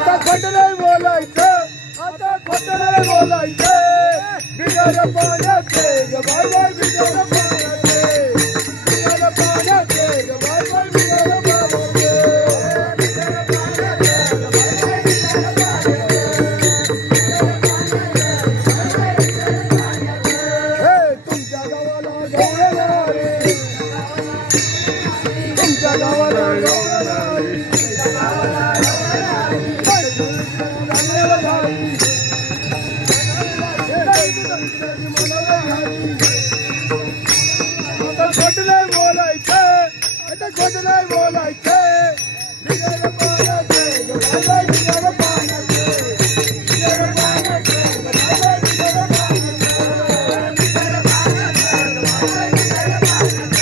आता खोट नाही बोलायचं, आता खोट नाही बोलायचं. बिगर पाण्याचे ग बाय बाय, बिगर पाण्याचे, बिगर पाण्याचे ग बाय बाय, बिगर पाण्याचे, बिगर पाण्याचे ग बाय बाय, बिगर पाण्याचे. हे तुमच्या गावाला गवळणारे, तुमच्या गावाला गवळणारे, खोट नाही बोलायचं, आता खोट नाही बोलायचं. बिगर पाण्याचे ग बाय बाय, बिगर पाण्याचे, बिगर पाण्याचे ग बाय बाय, बिगर पाण्याचे, बिगर पाण्याचे ग बाय बाय, बिगर पाण्याचे, बिगर पाण्याचे ग बाय बाय, बिगर पाण्याचे.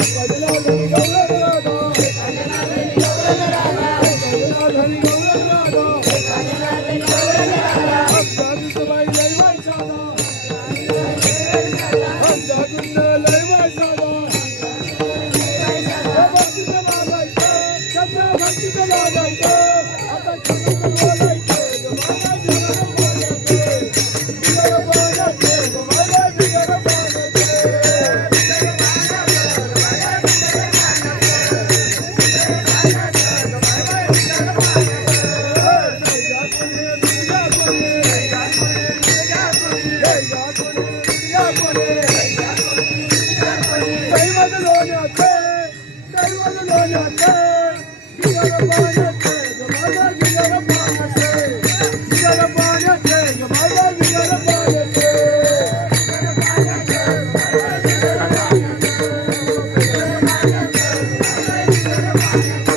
एखाद्याला घरी गवळण राहतो, एखाद्याला घरी गवळण राहतो, एखाद्याला घरी गवळण राहतो, एखाद्याला घरी गवळण राहतो. आमचा विसबाई लय वैसाला, आमचा गुंड लय वैसाला. हे भक्तीचं लागायचं, सगळं भक्तीचं लागायचं. आता खोटं बोलायचं ग बाय बाय, बिगर पाण्याचे, बिगर पाण्याचे ग बाय बाय, बिगर पाण्याचे, बिगर पाण्याचे ग बाय बाय, बिगर पाण्याचे, बिगर पाण्याचे ग बाय बाय, बिगर पाण्याचे. जय कोणी दुर्गा कोणी, जय कोणी दुर्गा कोणी, जय कोणी दुर्गा कोणी, दैवत लोण्याचे, दैवत लोण्याचे. बिगर पाण्याचे ग बाय बाय, बिगर पाण्याचे, बिगर पाण्याचे ग बाय बाय, बिगर पाण्याचे, बिगर पाण्याचे ग बाय बाय, बिगर पाण्याचे, बिगर पाण्याचे ग बाय बाय, बिगर पाण्याचे.